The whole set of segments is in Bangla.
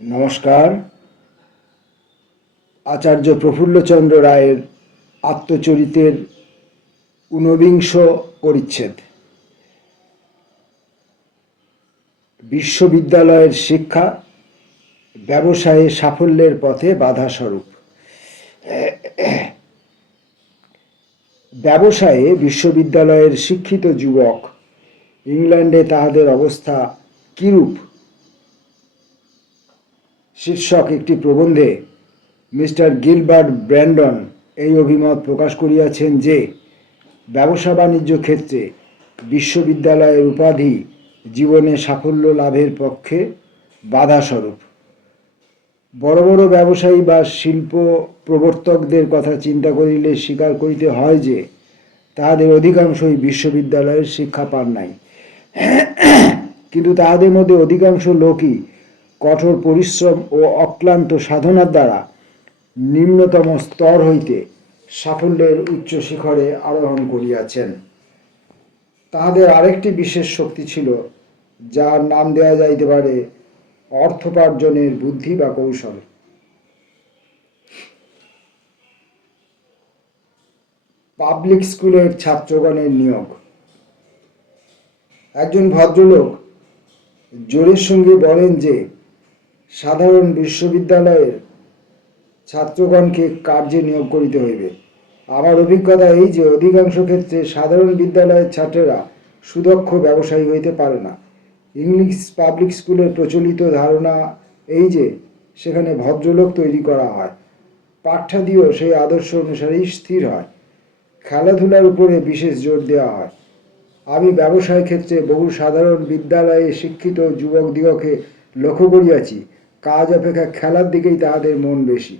নমস্কার। আচার্য প্রফুল্লচন্দ্র রায়ের আত্মচরিতের ঊনবিংশ পরিচ্ছেদ। বিশ্ববিদ্যালয়ের শিক্ষা ব্যবসায়ে সাফল্যের পথে বাধাস্বরূপ। ব্যবসায়ে বিশ্ববিদ্যালয়ের শিক্ষিত যুবক ইংল্যান্ডে তাহাদের অবস্থা কিরূপ শীর্ষক একটি প্রবন্ধে মিস্টার গিলবার্ট ব্র্যান্ডন এই অভিমত প্রকাশ করিয়াছেন যে ব্যবসা বাণিজ্য ক্ষেত্রে বিশ্ববিদ্যালয়ের উপাধি জীবনে সাফল্য লাভের পক্ষে বাধাস্বরূপ। বড় বড় ব্যবসায়ী বা শিল্প প্রবর্তকদের কথা চিন্তা করিলে স্বীকার করিতে হয় যে তাহাদের অধিকাংশই বিশ্ববিদ্যালয়ের শিক্ষা পান নাই, কিন্তু তাহাদের মধ্যে অধিকাংশ লোকই কঠোর পরিশ্রম ও অক্লান্ত সাধনার দ্বারা নিম্নতম স্তর হইতে সাফল্যের উচ্চ শিখরে আরোহণ করিয়াছেন। তাহাদের আরেকটি বিশেষ শক্তি ছিল, যার নাম দেওয়া যাইতে পারে অর্থোপার্জনের বুদ্ধি বা কৌশল। পাবলিক স্কুলের ছাত্রগণের নিয়োগ। একজন ভদ্রলোক জোরের সঙ্গে বলেন যে সাধারণ বিশ্ববিদ্যালয়ের ছাত্রগণকে কার্যে নিয়োগ করিতে হইবে। আমার অভিজ্ঞতা এই যে অধিকাংশ ক্ষেত্রে সাধারণ বিদ্যালয়ের ছাত্রেরা সুদক্ষ ব্যবসায়ী হইতে পারে না। ইংলিশ পাবলিক স্কুলের প্রচলিত ধারণা এই যে সেখানে ভদ্রলোক তৈরি করা হয়, পাঠ্যাদিও সেই আদর্শ অনুসারেই স্থির হয়, খেলাধুলার উপরে বিশেষ জোর দেওয়া হয়। আমি ব্যবসায় ক্ষেত্রে বহু সাধারণ বিদ্যালয়ে শিক্ষিত যুবকদিগকে লক্ষ্য করিয়াছি, কাজ অপেক্ষা খেলার দিকেই তাহাদের মন বেশি।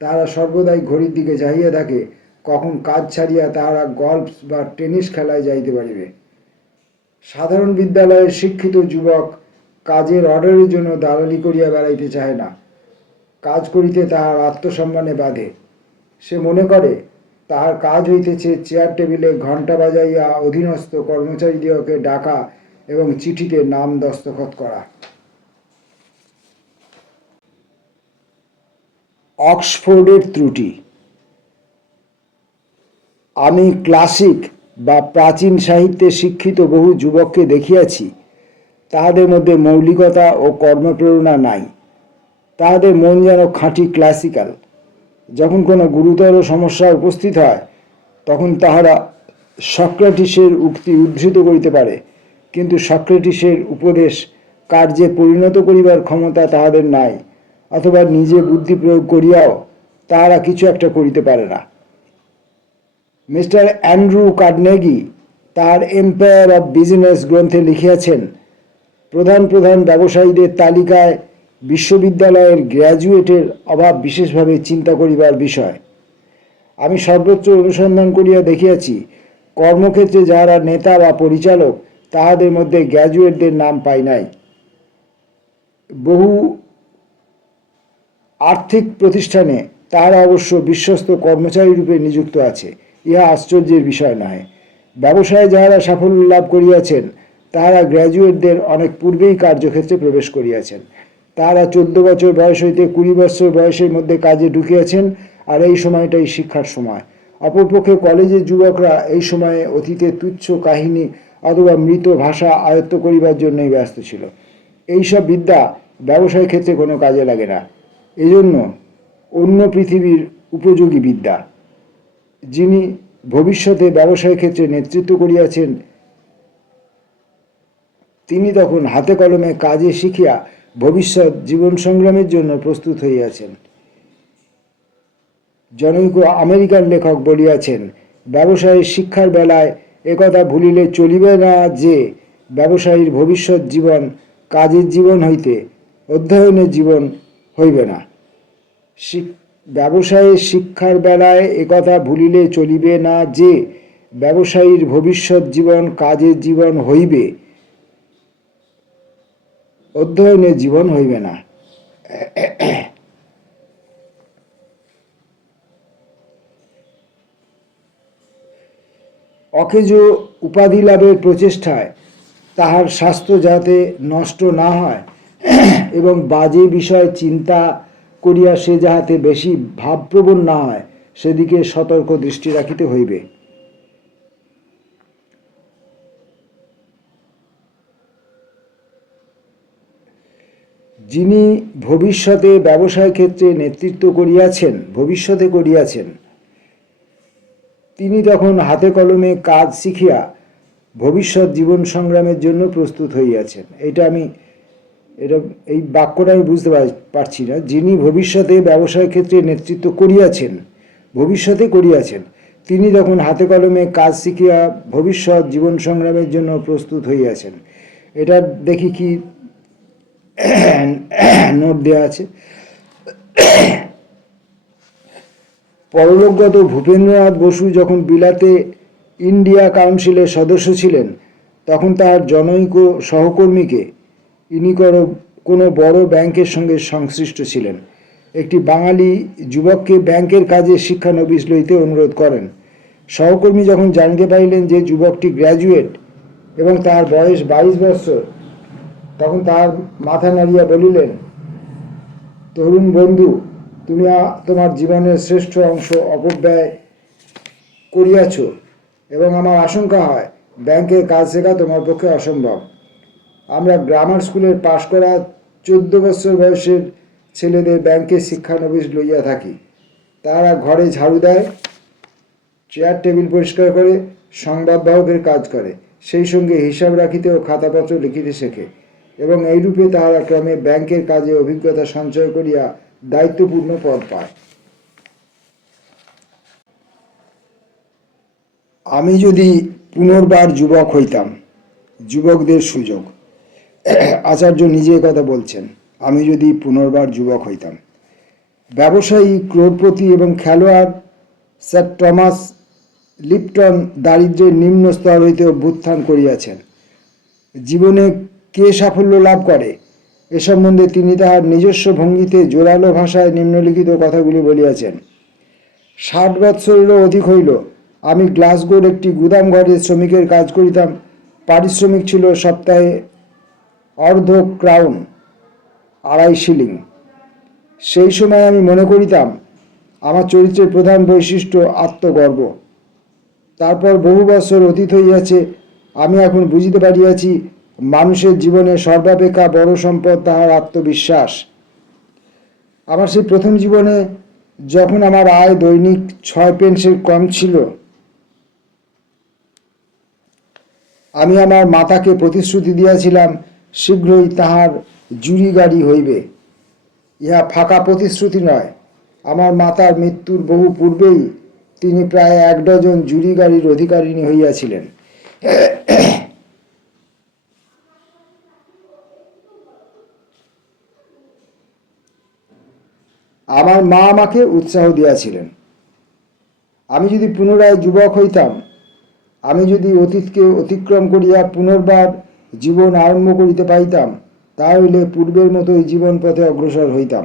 তাহারা সর্বদাই ঘড়ির দিকে চাহিয়া থাকে, কখন কাজ ছাড়িয়া তাহারা গল্ফ বা টেনিস খেলায় যাইতে পারিবে। সাধারণ বিদ্যালয়ের শিক্ষিত যুবক কাজের অর্ডারের জন্য দালালি করিয়া বেড়াইতে চাহে না। কাজ করিতে তাহার আত্মসম্মানে বাধে। সে মনে করে তাহার কাজ হইতেছে চেয়ার টেবিলে ঘণ্টা বাজাইয়া অধীনস্থ কর্মচারীদিগকে ডাকা এবং চিঠিতে নাম দস্তখত করা। অক্সফোর্ডের ত্রুটি। আমি ক্লাসিক বা প্রাচীন সাহিত্যে শিক্ষিত বহু যুবককে দেখিয়াছি, তাহাদের মধ্যে মৌলিকতা ও কর্মপ্রেরণা নাই। তাহাদের মন যেন খাঁটি ক্লাসিক্যাল। যখন কোনো গুরুতর সমস্যা উপস্থিত হয় তখন তাহারা সক্রেটিসের উক্তি উদ্ধৃত করিতে পারে, কিন্তু সক্রেটিসের উপদেশ কার্যে পরিণত করিবার ক্ষমতা তাহাদের নাই, অথবা নিজে বুদ্ধি প্রয়োগ করিয়াও তাহারা কিছু একটা করিতে পারে না। মিস্টার অ্যান্ড্রু কার্নেগি তার এম্পায়ার অব বিজনেস গ্রন্থে লিখিয়াছেন, প্রধান প্রধান ব্যবসায়ীদের তালিকায় বিশ্ববিদ্যালয়ের গ্র্যাজুয়েটের অভাব বিশেষভাবে চিন্তা করিবার বিষয়। আমি সর্বোচ্চ অনুসন্ধান করিয়া দেখিয়াছি, কর্মক্ষেত্রে যাহারা নেতা বা পরিচালক তাহাদের মধ্যে গ্র্যাজুয়েটদের নাম পাই নাই। বহু আর্থিক প্রতিষ্ঠানে তাহারা অবশ্য বিশ্বস্ত কর্মচারী রূপে নিযুক্ত আছে, ইহা আশ্চর্যের বিষয় নয়। ব্যবসায়ে যাহারা সাফল্য লাভ করিয়াছেন তাহারা গ্র্যাজুয়েটদের অনেক পূর্বেই কার্যক্ষেত্রে প্রবেশ করিয়াছেন। তাহারা 14 বছর বয়স হইতে 20 বছর বয়সের মধ্যে কাজে ঢুকিয়াছেন, আর এই সময়টাই শিক্ষার সময়। অপরপক্ষে কলেজের যুবকরা এই সময়ে অতীতে তুচ্ছ কাহিনী অথবা মৃত ভাষা আয়ত্ত করিবার জন্যই ব্যস্ত ছিল। এইসব বিদ্যা ব্যবসায় ক্ষেত্রে কোনো কাজে লাগে না। এজন্য অন্য পৃথিবীর উপযোগী বিদ্যা। যিনি ভবিষ্যতে ব্যবসায় ক্ষেত্রে নেতৃত্ব করিয়াছেন তিনি তখন হাতে কলমে কাজে শিখিয়া ভবিষ্যৎ জীবন সংগ্রামের জন্য প্রস্তুত হইয়াছেন। জনৈক আমেরিকান লেখক বলিয়াছেন, ব্যবসায়ের শিক্ষার বেলায় একথা ভুলিলে চলিবে না যে ব্যবসায়ীর ভবিষ্যৎ জীবন কাজের জীবন হইতে অধ্যয়নের জীবন হইবে না। ব্যবসায়ের শিক্ষার বেলায় একথা ভুলিলে চলিবে না যে ব্যবসায়ীর ভবিষ্যৎ জীবন কাজের জীবন হইবে, অধ্যয়নের জীবন হইবে না। অকেজ উপাধি লাভের প্রচেষ্টায় তাহার স্বাস্থ্য যাতে নষ্ট না হয় এবং বাজে বিষয় চিন্তা করিয়া সে যাহাতে বেশি ভাবপ্রবণ না হয় সেদিকে সতর্ক দৃষ্টি রাখিতে হইবে। যিনি ভবিষ্যতে ব্যবসায় ক্ষেত্রে নেতৃত্ব করিয়াছেন তিনি তখন হাতে কলমে কাজ শিখিয়া ভবিষ্যৎ জীবন সংগ্রামের জন্য প্রস্তুত হইয়াছেন। এই বাক্যটা আমি বুঝতে পারছি না। যিনি ভবিষ্যতে ব্যবসায় ক্ষেত্রে নেতৃত্ব করিয়াছেন তিনি তখন হাতে কলমে কাজ শিখিয়া ভবিষ্যৎ জীবন সংগ্রামের জন্য প্রস্তুত হইয়াছেন। এটা দেখি কি নোট দেওয়া আছে। পরলোকগত ভূপেন্দ্রনাথ বসু যখন বিলাতে ইন্ডিয়া কাউন্সিলের সদস্য ছিলেন তখন তার জনৈক সহকর্মীকে ইনি কোনো বড় ব্যাংকের সঙ্গে সংশ্লিষ্ট ছিলেন। একটি বাঙালি যুবককে ব্যাংকের কাজে শিক্ষানবিশ লইতে অনুরোধ করেন। সহকর্মী যখন জানিতে পারিলেন যে যুবকটি গ্র্যাজুয়েট এবং তার বয়স 22 বছর তখন তার মাথা নাড়িয়া বলিলেন, তরুণ বন্ধু, তুমি তোমার জীবনের শ্রেষ্ঠ অংশ অপব্যয় করিয়াছ এবং আমার আশঙ্কা হয় ব্যাংকের কাজ শেখা তোমার পক্ষে অসম্ভব। আমরা গ্রামার স্কুলের পাশ করা 14 বছর বয়সের ছেলেদের ব্যাংকের শিক্ষানবিশ লইয়া থাকি। তারা ঘরে ঝাড়ু দেয়, চেয়ার টেবিল পরিষ্কার করে, সংবাদবাহকের কাজ করে, সেই সঙ্গে হিসাব রাখিতে ও খাতাপত্র লিখিতে শেখে এবং এইরূপে তাহারা ক্রমে ব্যাংকের কাজে অভিজ্ঞতা সঞ্চয় করিয়া দায়িত্বপূর্ণ পদ পায়। আমি যদি পুনর্বার যুবক হইতাম। যুবকদের সুযোগ। আচার্য নিজে কথা বলছেন, আমি যদি পুনর্বার যুবক হইতাম। ব্যবসায়ী, ক্রোড়পতি এবং খেলোয়াড় স্যার টমাস লিপটন দারিদ্র্যের নিম্ন স্তর হইতে অভ্যুত্থান করিয়াছেন। জীবনে কে সাফল্য লাভ করে এ সম্বন্ধে তিনি তাহার নিজস্ব ভঙ্গিতে জোরালো ভাষায় নিম্নলিখিত কথাগুলি বলিয়াছেন। 60 বৎসরেরও অধিক হইল আমি গ্লাসগোর একটি গুদাম ঘরে শ্রমিকের কাজ করিতাম। পারিশ্রমিক ছিল সপ্তাহে অর্ধ ক্রাউন, 2.5 শিলিং। সেই সময় আমি মনে করিতাম আমার চরিত্রের প্রধান বৈশিষ্ট্য আত্মগর্ব। তারপর বহু বছর অতীত হইয়াছে, আমি এখন বুঝিতে পারিয়াছি মানুষের জীবনে সর্বাপেক্ষা বড় সম্পদ তাহার আত্মবিশ্বাস। আমার সেই প্রথম জীবনে যখন আমার আয় দৈনিক 6 পেন্সের কম ছিল, আমি আমার মাতাকে প্রতিশ্রুতি দিয়াছিলাম শীঘ্রই তাহার জুরি গাড়ি হইবে। ইহা ফাঁকা প্রতিশ্রুতি নয়। আমার মাতার মৃত্যুর বহু পূর্বেই তিনি প্রায় 1 ডজন জুরি গাড়ির অধিকারিণী হইয়াছিলেন। আমার মা আমাকে উৎসাহ দিয়াছিলেন। আমি যদি পুনরায় যুবক হইতাম, আমি যদি অতীতকে অতিক্রম করিয়া পুনর্বার জীবন আরম্ভ করিতে পাইতাম, তাহলে পূর্বের মতোই জীবন পথে অগ্রসর হইতাম।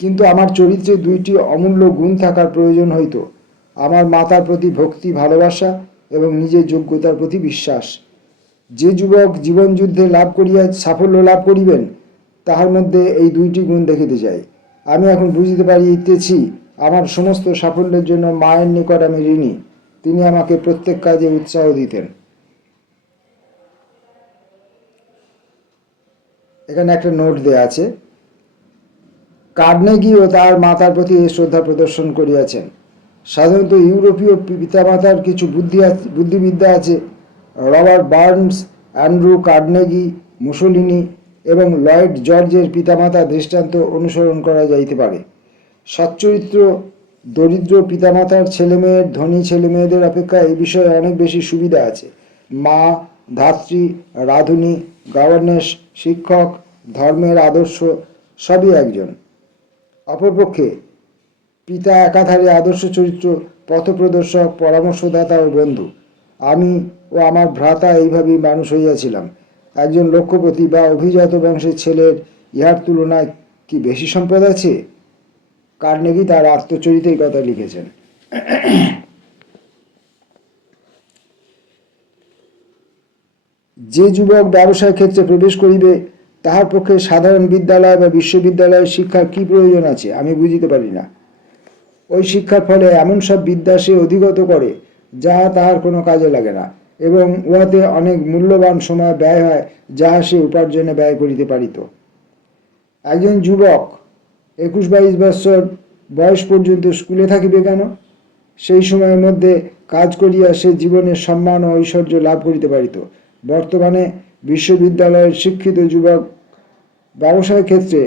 কিন্তু আমার চরিত্রে 2টি অমূল্য গুণ থাকার প্রয়োজন হইত: আমার মাতার প্রতি ভক্তি, ভালোবাসা এবং নিজের যোগ্যতার প্রতি বিশ্বাস। যে যুবক জীবনযুদ্ধে সাফল্য লাভ করিবেন তাহার মধ্যে এই 2টি গুণ দেখিতে যাই। আমি এখন বুঝিতে পারিতেছি আমার সমস্ত সাফল্যের জন্য মায়ের নিকট আমি ঋণী। তিনি আমাকে প্রত্যেক কাজে উৎসাহ দিতেন। এখানে একটা নোট দেয়া আছে। কার্নেগিও তার মাতার প্রতি শ্রদ্ধা প্রদর্শন করিয়াছেন। সাধারণত ইউরোপীয় পিতামাতার কিছু বুদ্ধিবিদ্যা আছে। Robert Burns, Andrew Carnegie, Mussolini এবং লয়েড জর্জের পিতামাতা দৃষ্টান্ত অনুসরণ করা যাইতে পারে। সচ্চরিত্র দরিদ্র পিতামাতার ছেলেমেয়ের ধনী ছেলেমেয়েদের অপেক্ষা এই বিষয়ে অনেক বেশি সুবিধা আছে। মা, ধাত্রী, রাঁধুনি, গভর্নেস, শিক্ষক, ধর্মের আদর্শ সবই একজন। অপরপক্ষে পিতা একাধারে আদর্শ চরিত্র, পথপ্রদর্শক, পরামর্শদাতা ও বন্ধু। আমি ও আমার ভ্রাতা এইভাবেই মানুষ হইয়াছিলাম। একজন লক্ষ্যপতি বা অভিজাত বংশের ছেলের ইহার তুলনায় কি বেশি সম্পদ আছে? কার্নেগি তার আত্মচরিতে এই কথা লিখেছেন। যে যুবক ব্যবসায় ক্ষেত্রে প্রবেশ করিবে তাহার পক্ষে সাধারণ বিদ্যালয় বা বিশ্ববিদ্যালয়ের শিক্ষার কি প্রয়োজন আছে আমি বুঝিতে পারি না। ওই শিক্ষার ফলে এমন সব বিদ্যা সে অধিগত করে যাহা তাহার কোনো কাজে লাগে না, এবং উহাতে অনেক মূল্যবান সময় ব্যয় হয় যাহা সে উপার্জনে ব্যয় করিতে পারিত। একজন যুবক 21-22 বৎসর বয়স পর্যন্ত স্কুলে থাকিবে কেন? সেই সময়ের মধ্যে কাজ করিয়া সে জীবনের সম্মান ও ঐশ্বর্য লাভ করিতে পারিত। বর্তমানে বিশ্ববিদ্যালয়ের শিক্ষিত যুবক ব্যবসায় ক্ষেত্রে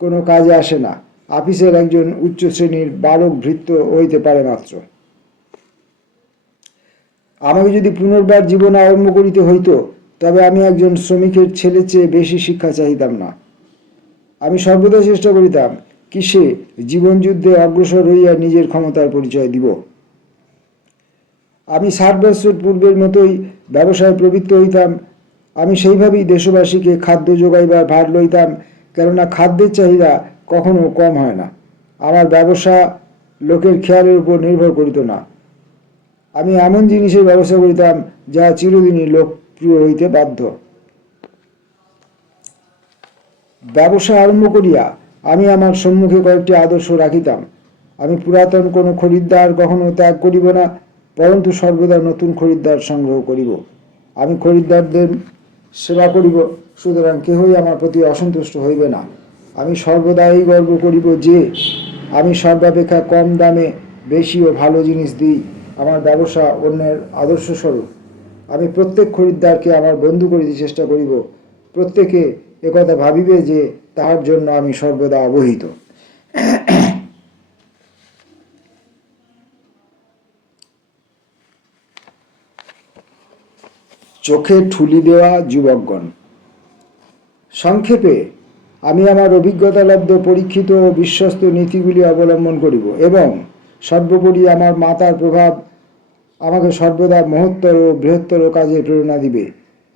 কোনো কাজে আসে না, আপিসের একজন উচ্চ শ্রেণীর বালক ভৃত্য হইতে পারে মাত্র। আমাকে যদি পুনর্বার জীবন আরম্ভ করিতে হইত, তবে আমি একজন শ্রমিকের ছেলের চেয়ে বেশি শিক্ষা চাহিতাম না। আমি সর্বদা চেষ্টা করিতাম কিসে জীবনযুদ্ধে অগ্রসর হইয়া নিজের ক্ষমতার পরিচয় দিব। আমি 60 বছর পূর্বের মতোই ব্যবসায় প্রবৃত্ত হইতাম। আমি সেইভাবেই দেশবাসীকে খাদ্য যোগাইবার ভার লইতাম, কেননা খাদ্যের চাহিদা কখনো কম হয় না। আমার ব্যবসা লোকের খেয়ালের উপর নির্ভর করিত না। আমি এমন জিনিসের ব্যবসা করিতাম যা চিরদিনই লোকপ্রিয় হইতে বাধ্য। ব্যবসা আরম্ভ করিয়া আমি আমার সম্মুখে কয়েকটি আদর্শ রাখিতাম। আমি পুরাতন কোনো খরিদ্দার কখনো ত্যাগ করিব না, পরন্তু সর্বদা নতুন খরিদ্দার সংগ্রহ করিব। আমি খরিদ্দারদের সেবা করিব, সুতরাং কেহই আমার প্রতি অসন্তুষ্ট হইবে না। আমি সর্বদা এই গর্ব করিব যে আমি সর্বাপেক্ষা কম দামে বেশি ও ভালো জিনিস দিই। আমার ব্যবসা অন্যের আদর্শস্বরূপ। আমি প্রত্যেক খরিদ্দারকে আমার বন্ধু করিতে চেষ্টা করিব। প্রত্যেকে একথা ভাবিবে যে তাহার জন্য আমি সর্বদা অবহিত। চোখে ঠুলি দেওয়া যুবকগণ। সংক্ষেপে আমি আমার অভিজ্ঞতালব্ধ পরীক্ষিত ও বিশ্বস্ত নীতিগুলি অবলম্বন করিব, এবং সর্বোপরি আমার মাতার প্রভাব আমাকে সর্বদা মহত্তর ও বৃহত্তর কাজে প্রেরণা দিবে।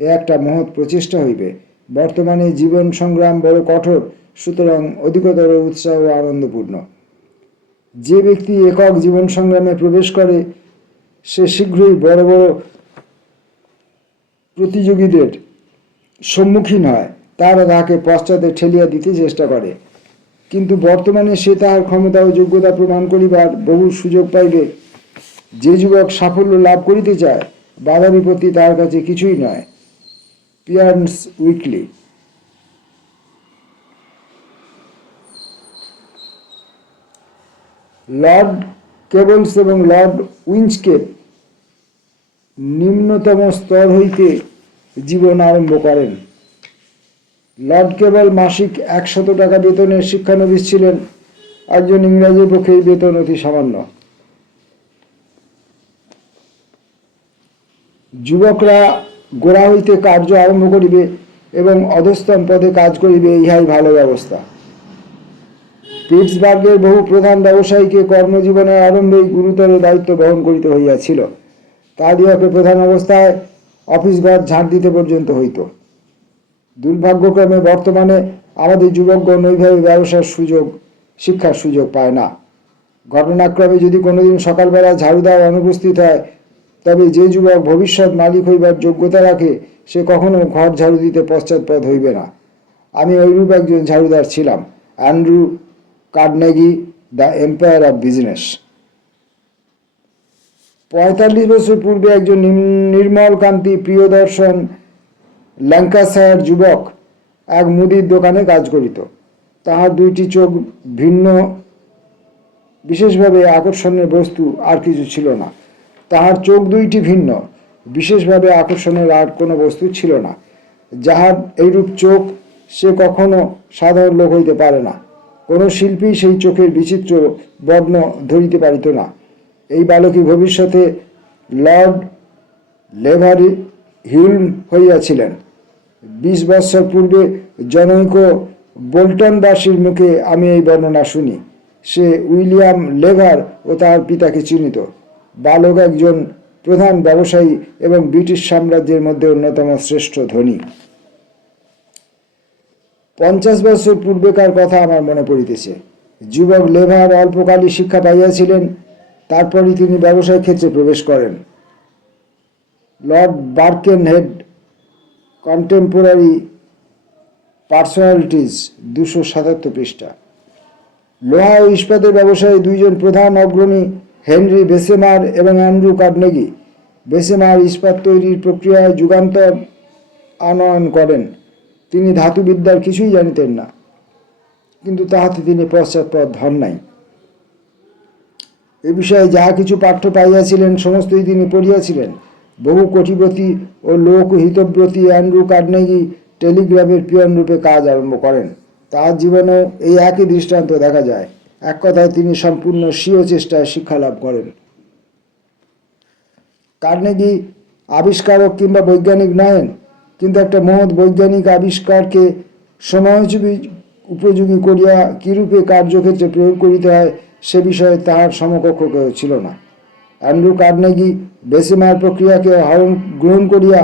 এ একটা মহৎ প্রচেষ্টা হইবে। বর্তমানে জীবন সংগ্রাম বড় কঠোর, সুতরাং অধিকতর উৎসাহ ও আনন্দপূর্ণ। যে ব্যক্তি একক জীবন সংগ্রামে প্রবেশ করে সে শীঘ্রই বড় বড় প্রতিযোগীদের সম্মুখীন হয়, তারা তাহাকে পশ্চাতে ঠেলিয়া দিতে চেষ্টা করে। কিন্তু বর্তমানে সে তাহার ক্ষমতা ও যোগ্যতা প্রমাণ করিবার বহু সুযোগ পাইবে। যে যুবক সাফল্য লাভ করিতে চায়, বাধা বিপত্তি তাহার কাছে কিছুই নয়। Pears Weekly. লর্ড কেবলস এবং লর্ড উইন্সকেপ নিম্নতম স্তর হইতে জীবন আরম্ভ করেন। লর্ড কেবল মাসিক 100 টাকা বেতনের শিক্ষানবিশ ছিলেন। একজন ইংরাজের পক্ষে এই বেতন অতি সামান্য। যুবকরা গোড়া হইতে কার্য আরম্ভ করিবে এবং অধস্তন পদে কাজ করিবে, ইহাই ভালো ব্যবস্থা। পিটসবার্গের বহু প্রধান ব্যবসায়ীকে কর্মজীবনের আরম্ভেই গুরুতর দায়িত্ব বহন করিতে হইয়াছিল। তাহাদিগকে প্রধান অবস্থায় অফিস ঘর ঝাড় দিতে পর্যন্ত হইত। দুর্ভাগ্যক্রমে বর্তমানে আমাদের যুবকগণ ওইভাবে ব্যবসার সুযোগ, শিক্ষার সুযোগ পায় না। ঘটনাক্রমে যদি কোনোদিন সকালবেলা ঝাড়ু দেওয়া অনুপস্থিত হয়, তবে যে যুবক ভবিষ্যৎ মালিক হইবার যোগ্যতা রাখে সে কখনো ঘর ঝাড়ু দিতে পশ্চাৎপদ হইবে না। আমি ওইরূপ একজন ঝাড়ুদার ছিলাম। Andrew Carnegie, the empire of business. 45 বছর পূর্বে একজন নির্মলকান্তি প্রিয়দর্শন ল্যাঙ্কাশায়ার যুবক এক মুদির দোকানে কাজ করিত। তাহার দুইটি চোখ ভিন্ন, বিশেষভাবে আকর্ষণের বস্তু আর কিছু ছিল না। তাহার চোখ দুইটি ভিন্ন, বিশেষভাবে আকর্ষণের আর কোনো বস্তু ছিল না। যাহার এইরূপ চোখ সে কখনো সাধারণ লোক হইতে পারে না। কোনো শিল্পী সেই চোখের বিচিত্র বর্ণ ধরিতে পারিত না। এই বালকই ভবিষ্যতে লর্ড লেভারি হিউলম হইয়াছিলেন। 20 বৎসর পূর্বে জনৈক বোল্টনবাসীর মুখে আমি এই বর্ণনা শুনি। সে উইলিয়াম লেভার ও তাহার পিতাকে চিনিত। বালক একজন প্রধান ব্যবসায়ী এবং ব্রিটিশ সাম্রাজ্যের মধ্যে অন্যতম শ্রেষ্ঠ ধনী। 50 বছর পূর্বেকার কথা আমার মনে পড়িতেছে। যুবক লেভার অল্পকালই শিক্ষা পাইয়াছিলেন, তারপরই তিনি ব্যবসায় ক্ষেত্রে প্রবেশ করেন। লর্ড বার্কেনহেড কন্টেম্পোরারি পার্সোনালিটিজ 277 পৃষ্ঠা। লোহা ও ইস্পাতের ব্যবসায়ী দুইজন প্রধান অগ্রণী হেনরি বেসেমার এবং অ্যান্ড্রু কার্নেগি। বেসেমার ইস্পাত তৈরির প্রক্রিয়ায় যুগান্তর আনয়ন করেন। তিনি ধাতুবিদ্যার কিছুই জানিতেন না, কিন্তু তাহাতে তিনি পশ্চাৎপদ হন নাই। এ বিষয়ে যাহা কিছু পাঠ্য পাইয়াছিলেন সমস্তই তিনি পড়িয়াছিলেন। বহু কোটিপতি ও লোকহিতব্রতী অ্যান্ড্রু কার্নেগি টেলিগ্রাফের পিয়ন রূপে কাজ আরম্ভ করেন। তার জীবনেও এই একই দৃষ্টান্ত দেখা যায়। এক কথায় তিনি সম্পূর্ণ স্বীয় চেষ্টায় শিক্ষালাভ করেন। কার্নেগি আবিষ্কারক কিংবা বৈজ্ঞানিক নহেন, কিন্তু একটা মহৎ বৈজ্ঞানিক আবিষ্কারকে সময়োপযোগী উপযোগী করিয়া কিরূপে কার্যক্ষেত্রে প্রয়োগ করিতে হয় সে বিষয়ে তাহার সমকক্ষ কেউ ছিল না। অ্যান্ড্রু কার্নেগি বেসেমার প্রক্রিয়াকে গ্রহণ করিয়া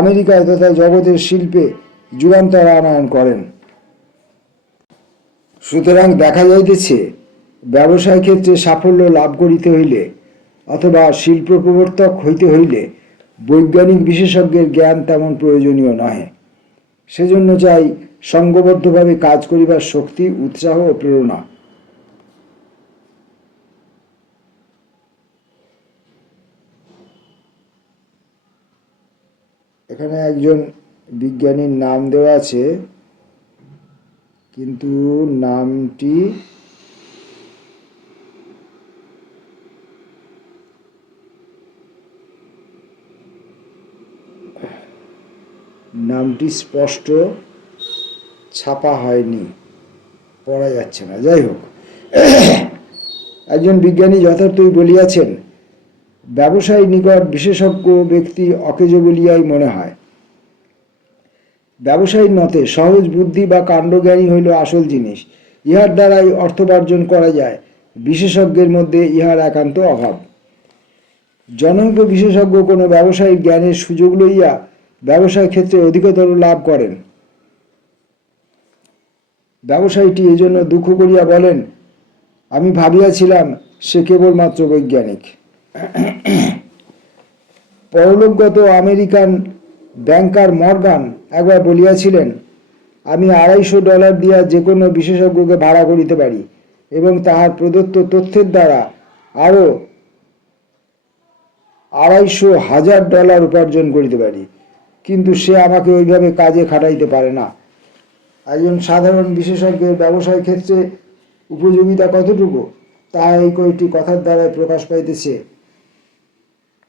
আমেরিকায় তথা জগতের শিল্পে যুগান্তর আনয়ন করেন। সুতরাং দেখা যাইতেছে, ব্যবসায় ক্ষেত্রে সাফল্য লাভ করিতে হইলে অথবা শিল্প প্রবর্তক হইতে হইলে বৈজ্ঞানিক বিশেষজ্ঞের জ্ঞান তেমন প্রয়োজনীয় নহে। সেজন্য চাই সঙ্গবদ্ধভাবে কাজ করিবার শক্তি, উৎসাহ ও প্রেরণা। এখানে একজন বিজ্ঞানীর নাম দেওয়া আছে, কিন্তু নামটি স্পষ্ট ছাপা হয়নি, পড়া যাচ্ছে না। যাই হোক, একজন বিজ্ঞানী যথার্থই বলিয়াছেন, ব্যবসায়ী নিকট বিশেষজ্ঞ ব্যক্তি অকেজো বলিয়াই মনে হয়। ব্যবসায়ীর মতে সহজ বুদ্ধি বা কাণ্ডজ্ঞানী হইল আসল জিনিস। ইহার দ্বারাই অর্থোপার্জন করা যায়। বিশেষজ্ঞের মধ্যে ইহার একান্ত অভাব। জনৈক বিশেষজ্ঞ কোনো ব্যবসায়িক জ্ঞানের সুযোগ লইয়া ব্যবসায় ক্ষেত্রে অধিকতর লাভ করেন। ব্যবসায়ীটি এজন্য দুঃখ করিয়া বলেন, আমি ভাবিয়াছিলাম সে কেবলমাত্র বৈজ্ঞানিক। পরলোকগত আমেরিকান ব্যাংকার মর্গান একবার বলিয়াছিলেন, আমি $250 দিয়া যে কোনো বিশেষজ্ঞকে ভাড়া করিতে পারি এবং তাহার প্রদত্ত তথ্যের দ্বারা আরও $250,000 উপার্জন করিতে পারি, কিন্তু সে আমাকে ওইভাবে কাজে খাটাইতে পারে না। একজন সাধারণ বিশেষজ্ঞের ব্যবসায় ক্ষেত্রে উপযোগিতা কতটুকু তাহা এই কয়েকটি কথার দ্বারাই প্রকাশ পাইতেছে।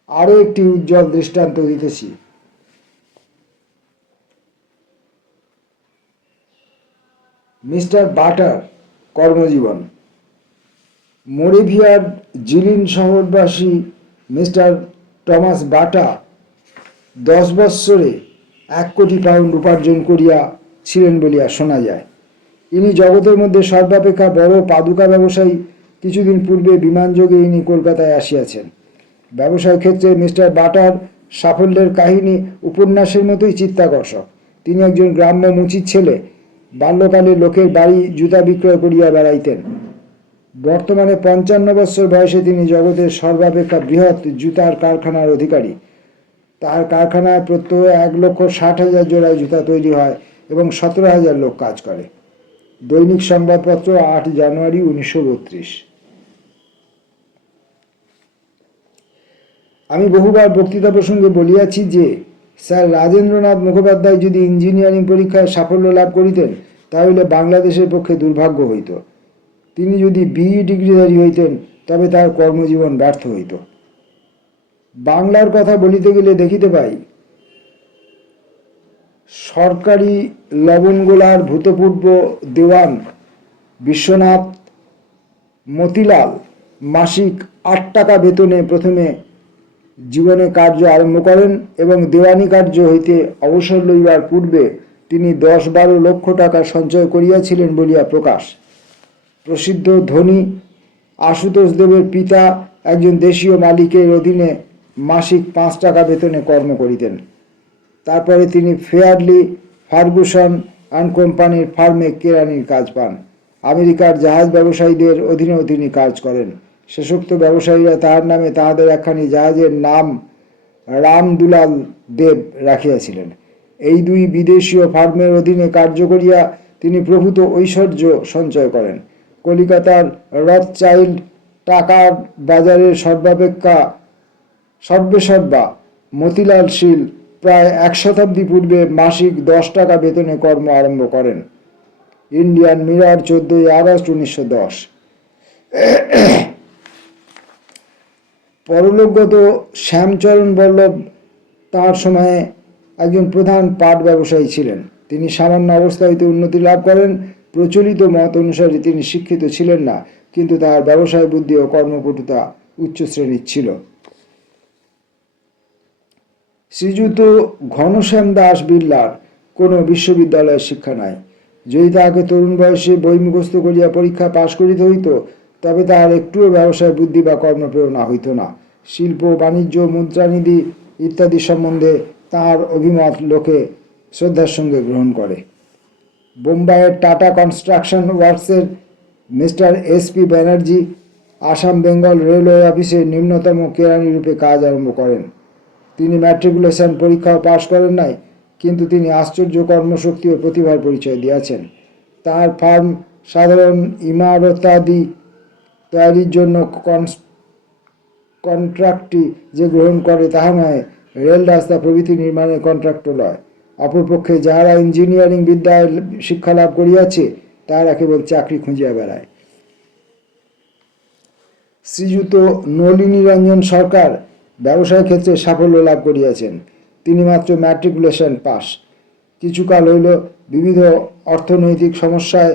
আরও একটি উজ্জ্বল দৃষ্টান্ত দিতেছি। মিস্টার বাটার কর্মজীবন। মোরেভিয়ার জিলিন শহরবাসী মিস্টার টমাস বাটা 10 বৎসরে £1 কোটি উপার্জন করিয়াছিলেন বলিয়া শোনা যায়। ইনি জগতের মধ্যে সর্বাপেক্ষা বড় পাদুকা ব্যবসায়ী। কিছুদিন পূর্বে বিমানযোগে ইনি কলকাতায় আসিয়াছেন। ব্যবসায় ক্ষেত্রে মিস্টার বাটার সাফল্যের কাহিনী উপন্যাসের মতোই চিত্তাকর্ষক। তিনি একজন গ্রাম্য মুচির ছেলে। বাল্যকালে লোকের বাড়ি জুতা বিক্রয় করিয়া বেড়াইতেন। বর্তমানে 55 বৎসর বয়সে তিনি জগতের সর্বাপেক্ষা বৃহৎ জুতার কারখানার অধিকারী। তার কারখানায় প্রত্যহ 1,60,000 জোড়ায় জুতা তৈরি হয় এবং 17,000 লোক কাজ করে। দৈনিক সংবাদপত্র, 8 জানুয়ারি 1932। আমি বহুবার বক্তৃতা প্রসঙ্গে বলিয়াছি যে স্যার রাজেন্দ্রনাথ মুখোপাধ্যায় যদি ইঞ্জিনিয়ারিং পরীক্ষায় সাফল্য লাভ করিতেন তাহলে বাংলাদেশের পক্ষে দুর্ভাগ্য হইত। তিনি যদি BE ডিগ্রিধারী হইতেন তবে তার কর্মজীবন ব্যর্থ হইত। বাংলার কথা বলিতে গেলে দেখিতে পাই, সরকারি লবণগোলার ভূতপূর্ব দেওয়ান বিশ্বনাথ মতিলাল মাসিক 8 টাকা বেতনে প্রথমে জীবনে কার্য আরম্ভ করেন এবং দেওয়ানি কার্য হইতে অবসর লইবার পূর্বে তিনি 10-12 লক্ষ টাকা সঞ্চয় করিয়াছিলেন বলিয়া প্রকাশ। প্রসিদ্ধ ধনী আশুতোষ দেবের পিতা একজন দেশীয় মালিকের অধীনে মাসিক 5 টাকা বেতনে কর্ম করিতেন। তারপরে তিনি ফেয়ারলি ফার্গুসন অ্যান্ড কোম্পানির ফার্মে কেরানির কাজ পান। আমেরিকার জাহাজ ব্যবসায়ীদের অধীনেও তিনি কাজ করেন। শেষোক্ত ব্যবসায়ীরা তাহার নামে তাহাদের একখানি জাহাজের নাম রামদুলাল দেব রাখিয়াছিলেন। এই দুই বিদেশীয় ফার্মের অধীনে কার্য করিয়া তিনি প্রভূত ঐশ্বর্য সঞ্চয় করেন। কলিকাতার রথচাইল্ড টাকার বাজারের সর্বেসর্বা মতিলাল শীল প্রায় 1 শতাব্দী পূর্বে মাসিক 10 টাকা বেতনে কর্ম আরম্ভ করেন। Indian Mirror, 14 August 1910। পরলোকগত শ্যামচরণ বল্লভ তাঁর সময়ে একজন প্রধান পাট ব্যবসায়ী ছিলেন। তিনি সামান্য অবস্থা হইতে উন্নতি লাভ করেন। প্রচলিত মত অনুসারে তিনি শিক্ষিত ছিলেন না, কিন্তু তার ব্যবসায় বুদ্ধি ও কর্মপটুতা উচ্চ শ্রেণীর ছিল। শ্রীযুত ঘনশ্যাম দাস বিড়লার কোনো বিশ্ববিদ্যালয়ের শিক্ষা নাই। যদি তাহাকে তরুণ বয়সে বই মুখস্থ করিয়া পরীক্ষা পাশ করিতে হইত, তবে তাহার একটুও ব্যবসায় বুদ্ধি বা কর্মপ্রেরণা হইত না। শিল্প, বাণিজ্য, মুদ্রানীতি ইত্যাদি সম্বন্ধে তাঁর অভিমত লোকে শ্রদ্ধার সঙ্গে গ্রহণ করে। বোম্বাইয়ের টাটা কনস্ট্রাকশন ওয়ার্কসের mister S P. Banerjee Assam Bengal railway অফিসে নিম্নতম কেরানি রূপে কাজ আরম্ভ করেন। তিনি ম্যাট্রিকুলেশন পরীক্ষাও পাশ করেন নাই, কিন্তু তিনি আশ্চর্য কর্মশক্তি ও প্রতিভার পরিচয় দিয়েছেন। তাঁর ফার্ম সাধারণ ইমারতাদি তৈরির জন্য কন্ট্রাক্টটি যে গ্রহণ করে তাহা নয়, রেল, রাস্তা প্রভৃতি নির্মাণের কন্ট্রাক্টও লয়। অপরপক্ষে যাহারা ইঞ্জিনিয়ারিং বিদ্যায় শিক্ষা লাভ করিয়াছে, তাহারা কেবল চাকরি খুঁজিয়া বেড়ায়। শ্রীযুত নলিনী রঞ্জন সরকার ব্যবসায় ক্ষেত্রে সাফল্য লাভ করিয়াছেন। তিনি মাত্র ম্যাট্রিকুলেশন পাস। কিছুকাল হইল বিবিধ অর্থনৈতিক সমস্যায়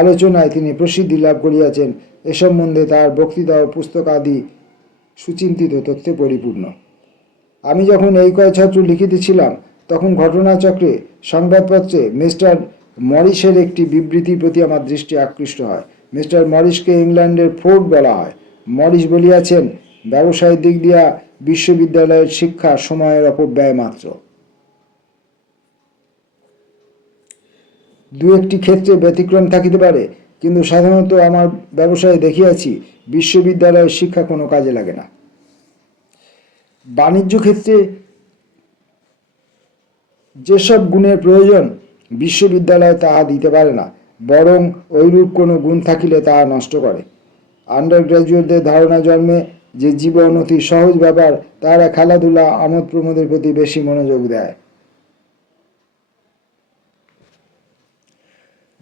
আলোচনায় তিনি প্রসিদ্ধি লাভ করিয়াছেন। এ সম্বন্ধে তার বক্তৃতা ও পুস্তক আদি সুচিন্তিত তথ্যে পরিপূর্ণ। আমি যখন এই কয় ছত্র লিখিতেছিলাম, তখন ঘটনাচক্রে সংবাদপত্রে মিস্টার মরিসের একটি বিবৃতির প্রতি আমার দৃষ্টি আকৃষ্ট হয়। মিস্টার মরিসকে ইংল্যান্ডের ফোর্ড বলা হয়। মরিস বলিয়াছেন, ব্যবসায়ের দিক দিয়া বিশ্ববিদ্যালয়ের শিক্ষা সময়ের অপব্যয় মাত্র। দু একটি ক্ষেত্রে ব্যতিক্রম থাকিতে পারে, কিন্তু সাধারণত আমার ব্যবসায়ে দেখিয়াছি বিশ্ববিদ্যালয়ের শিক্ষা কোনো কাজে লাগে না। বাণিজ্য ক্ষেত্রে যেসব গুণের প্রয়োজন, বিশ্ববিদ্যালয় তাহা দিতে পারে না, বরং ঐরূপ কোনো গুণ থাকিলে তাহা নষ্ট করে। আন্ডার গ্র্যাজুয়েটদের ধারণা জন্মে যে জীবন অতি সহজ ব্যাপার, তারা খেলাধুলা, আমোদ প্রমোদের প্রতি বেশি মনোযোগ দেয়।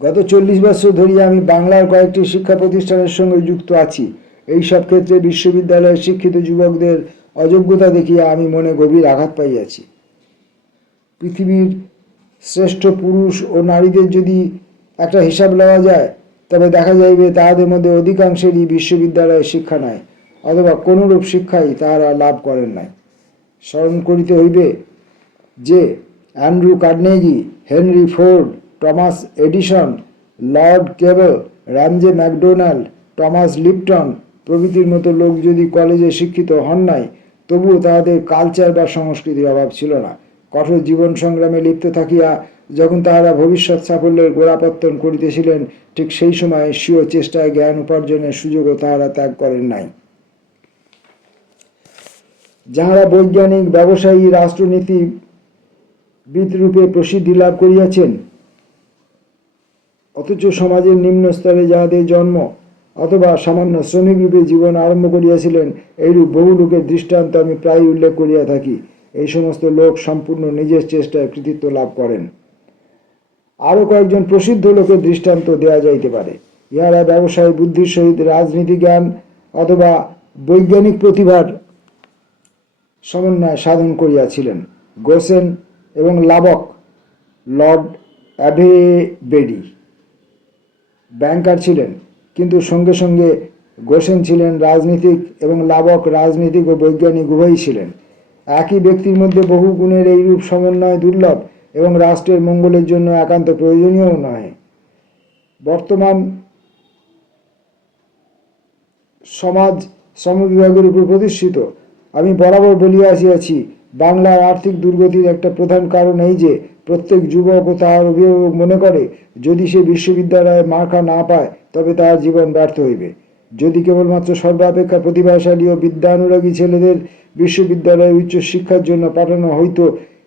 গত 40 বছর ধরিয়া আমি বাংলার কয়েকটি শিক্ষা প্রতিষ্ঠানের সঙ্গে যুক্ত আছি। এই সব ক্ষেত্রে বিশ্ববিদ্যালয়ের শিক্ষিত যুবকদের অযোগ্যতা দেখিয়া আমি মনে গভীর আঘাত পাইয়াছি। পৃথিবীর শ্রেষ্ঠ পুরুষ ও নারীদের যদি একটা হিসাব লওয়া যায়, তবে দেখা যাইবে তাহাদের মধ্যে অধিকাংশেরই বিশ্ববিদ্যালয়ের শিক্ষা নাই, অথবা কোনরূপ শিক্ষাই তাহারা লাভ করেন নাই। স্মরণ করিতে হইবে যে Andrew Carnegie, Henry Ford, Thomas Edison, Lord কেবল, রামজে ম্যাকডোনাল্ড, টমাস লিপটন প্রভৃতির মতো লোক যদি কলেজে শিক্ষিত হন নাই, তবুও তাহাদের কালচার বা সংস্কৃতির অভাব ছিল না। কঠোর জীবন সংগ্রামে লিপ্ত থাকিয়া যখন তাহারা ভবিষ্যৎ সাফল্যের গোড়াপত্তন করিতেছিলেন, ঠিক সেই সময় স্বীয় চেষ্টায় জ্ঞান উপার্জনের সুযোগও তাহারা ত্যাগ করেন নাই। যাহারা বৈজ্ঞানিক, ব্যবসায়ী, রাষ্ট্রনীতিবিদ রূপে প্রসিদ্ধি লাভ করিয়াছেন, অথচ সমাজের নিম্ন স্তরে যাহাদের জন্ম, অথবা সামান্য শ্রমিক রূপে জীবন আরম্ভ করিয়াছিলেন, এইরূপ বহু লোকের দৃষ্টান্ত আমি প্রায় উল্লেখ করিয়া থাকি। এই সমস্ত লোক সম্পূর্ণ নিজের চেষ্টায় কৃতিত্ব লাভ করেন। আরও কয়েকজন প্রসিদ্ধ লোকের দৃষ্টান্ত দেওয়া যাইতে পারে। ইহারা ব্যবসায় বুদ্ধির সহিত রাজনীতি জ্ঞান অথবা বৈজ্ঞানিক প্রতিভার সমন্বয় সাধন করিয়াছিলেন। গোসেন এবং লাবক, লর্ড অ্যাভেবেরি ব্যাংকার ছিলেন, কিন্তু সঙ্গে সঙ্গে গোসেন ছিলেন রাজনীতিক এবং লাবক রাজনীতিক ও বৈজ্ঞানিক উভয়ই ছিলেন। একই ব্যক্তির মধ্যে বহু গুণের এইরূপ সমন্বয় দুর্লভ এবং রাষ্ট্রের মঙ্গলের জন্য একান্ত প্রয়োজনীয় নয়। বর্তমান সমাজ শ্রমবিভাগের উপর প্রতিষ্ঠিত। আমি বরাবর বলিয়া আসিয়াছি, বাংলার আর্থিক দুর্গতির একটা প্রধান কারণ এই যে প্রত্যেক যুবক ও তাহার অভিভাবক মনে করে, যদি সে বিশ্ববিদ্যালয়ে মার্কা না পায়, তবে তাহার জীবন ব্যর্থ হইবে। যদি কেবলমাত্র সর্বাপেক্ষা প্রতিভাশালী ও বিদ্যানুরাগী ছেলেদের বিশ্ববিদ্যালয়ে উচ্চ শিক্ষার জন্য পাঠানো হইত,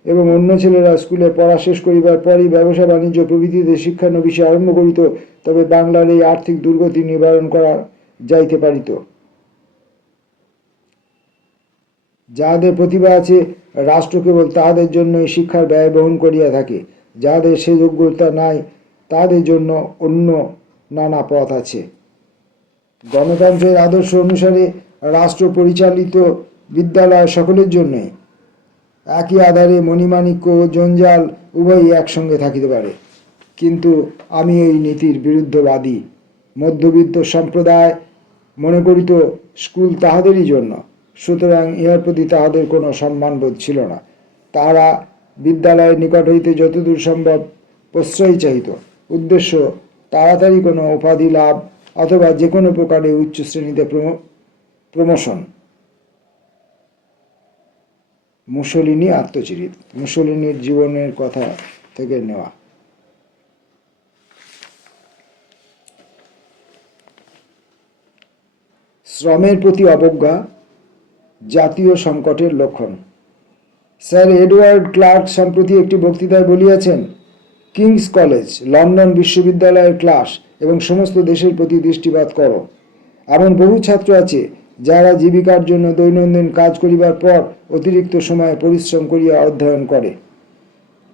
এবং অন্য ছেলেরা স্কুলে পড়া শেষ করিবার পরই ব্যবসা বাণিজ্য প্রভৃতিতে শিক্ষানবিশে আরম্ভ করিত, তবে বাংলার এই আর্থিক দুর্গতি নিবারণ করা যাইতে পারিত। যাহাদের প্রতিভা আছে, রাষ্ট্র কেবল তাহাদের জন্যই শিক্ষার ব্যয় বহন করিয়া থাকে। যাহাদের সে যোগ্যতা নাই, তাহাদের জন্য অন্য নানা পথ আছে। গণতন্ত্রের আদর্শ অনুসারে রাষ্ট্র পরিচালিত বিদ্যালয় সকলের জন্যই। একই আধারে মণিমাণিক্য ও জঞ্জাল উভয়ই একসঙ্গে থাকিতে পারে। কিন্তু আমি এই নীতির বিরুদ্ধবাদী। মধ্যবিত্ত সম্প্রদায় মনে করিত স্কুল তাহাদেরই জন্য, সুতরাং ইহার প্রতি তাহাদের কোনো সম্মানবোধ ছিল না। তাহারা বিদ্যালয়ের নিকট হইতে যতদূর সম্ভব প্রশ্রয় চাহিত। উদ্দেশ্য তাড়াতাড়ি কোনো উপাধি লাভ অথবা যে কোনো প্রকারে উচ্চ শ্রেণীতে প্রমোশন। মুসোলিনি আত্মচরিত, মুসোলিনির জীবনের কথা থেকে নেওয়া। শ্রমের প্রতি অবজ্ঞা জাতীয় সংকটের লক্ষণ। স্যার এডওয়ার্ড ক্লার্ক সম্প্রতি একটি বক্তৃতায় বলিয়াছেন, কিংস কলেজ, লন্ডন বিশ্ববিদ্যালয়ের ক্লাস এবং সমস্ত দেশের প্রতি দৃষ্টিপাত করো। এমন বহু ছাত্র আছে যারা জীবিকার জন্য দৈনন্দিন কাজ করিবার পর অতিরিক্ত সময়ে পরিশ্রম করিয়া অধ্যয়ন করে।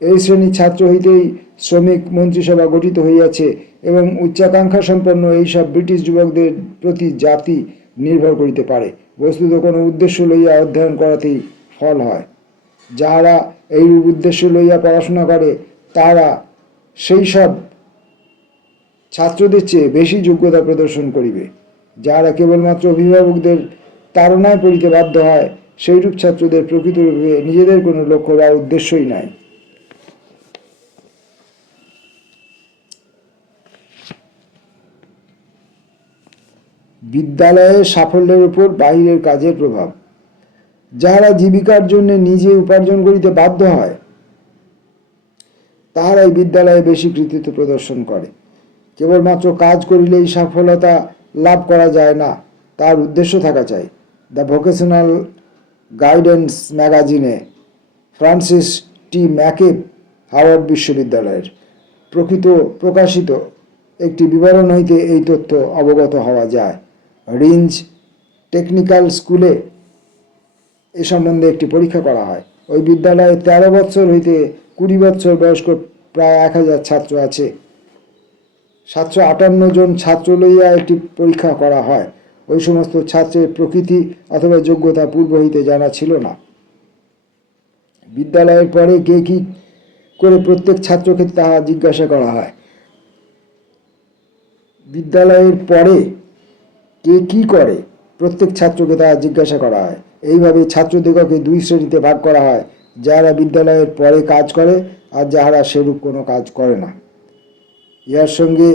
এই শ্রেণীর ছাত্র হইতেই শ্রমিক মন্ত্রিসভা গঠিত হইয়াছে এবং উচ্চাকাঙ্ক্ষা সম্পন্ন এইসব ব্রিটিশ যুবকদের প্রতি জাতি নির্ভর করিতে পারে। বস্তুত কোনো উদ্দেশ্য লইয়া অধ্যয়ন করাতেই ফল হয়। যাহারা এই উদ্দেশ্য লইয়া পড়াশোনা করে তারা সেই সব ছাত্রদের চেয়ে বেশি যোগ্যতা প্রদর্শন করিবে। যাহারা কেবলমাত্র অভিভাবকদের তাড়নায় পড়িতে বাধ্য হয়, সেইরূপ ছাত্রদের প্রকৃতরূপে নিজেদের কোনো লক্ষ্য বা উদ্দেশ্যই নাই। বিদ্যালয়ের সাফল্যের উপর বাহিরের কাজের প্রভাব। যাহারা জীবিকার জন্য নিজে উপার্জন করিতে বাধ্য হয়, তাহারাই বিদ্যালয়ে বেশি কৃতিত্ব প্রদর্শন করে। কেবলমাত্র কাজ করিলেই সফলতা লাভ করা যায় না, তার উদ্দেশ্য থাকা চাই। দ্য ভোকেশনাল গাইডেন্স ম্যাগাজিনে ফ্রান্সিস টি ম্যাকেব, হাওয়ার্ড বিশ্ববিদ্যালয়ের প্রকাশিত একটি বিবরণ হইতে এই তথ্য অবগত হওয়া যায়। রিঞ্জ টেকনিক্যাল স্কুলে এ সম্বন্ধে একটি পরীক্ষা করা হয়। ওই বিদ্যালয়ে 13 বৎসর হইতে 20 বৎসর বয়স্ক প্রায় 1000 ছাত্র আছে। 758 জন ছাত্র লইয়া একটি পরীক্ষা করা হয়। ওই সমস্ত ছাত্রের প্রকৃতি অথবা যোগ্যতা পূর্ব হইতে জানা ছিল না। বিদ্যালয়ের পরে কে কি করে প্রত্যেক ছাত্রকে তাহা জিজ্ঞাসা করা হয়। বিদ্যালয়ের পরে কে কি করে প্রত্যেক ছাত্রকে তাহা জিজ্ঞাসা করা হয়। এইভাবে ছাত্রদিগকে 2 শ্রেণীতে ভাগ করা হয়, যারা বিদ্যালয়ের পরে কাজ করে আর যাহারা সেরূপ কোনো কাজ করে না। ইহার সঙ্গে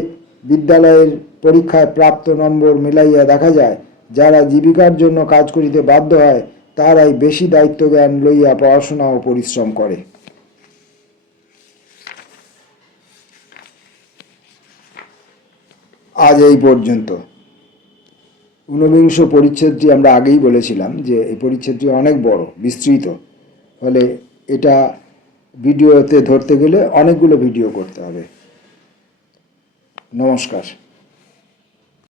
বিদ্যালয়ের পরীক্ষায় প্রাপ্ত নম্বর মিলাইয়া দেখা যায়, যারা জীবিকার জন্য কাজ করিতে বাধ্য হয় তারাই বেশি দায়িত্ব জ্ঞান লইয়া পড়াশোনা ও পরিশ্রম করে। আজ এই পর্যন্ত। 49 পরিচ্ছেদটি আমরা আগেই বলেছিলাম যে এই পরিচ্ছেদটি অনেক বড়, বিস্তৃত, ফলে এটা ভিডিওতে ধরতে গেলে অনেকগুলো ভিডিও করতে হবে। নমস্কার।